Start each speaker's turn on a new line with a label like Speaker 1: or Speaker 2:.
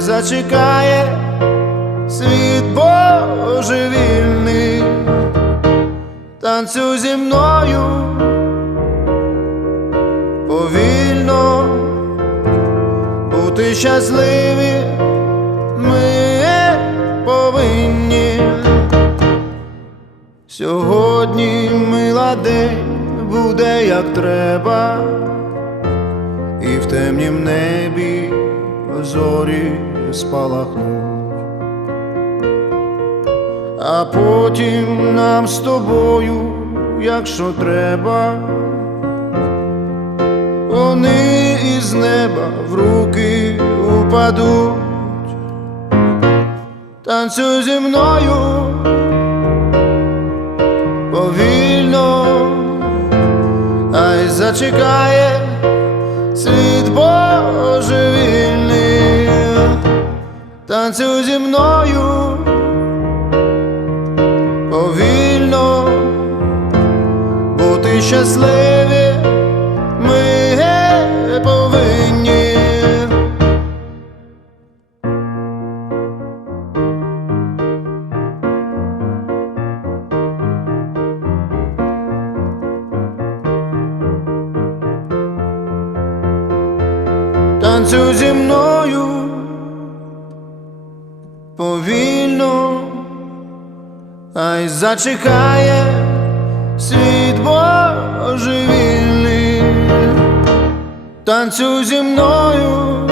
Speaker 1: зачекає світ божевільний, танцюй зі мною повільно, бути щасливі ми повинні. Сьогодні мила день буде як треба, і в темнім небі зорі спалахнуть, а потім нам з тобою, якщо треба, вони із неба в руки упадуть, танцюй зі мною повільно, ай зачекає світ божевільний, танцюй зі мною повільно, бути щасливі ми повинні. танцюй зі мною повільно, а й зачекає світ божевільний, танцюй зі мною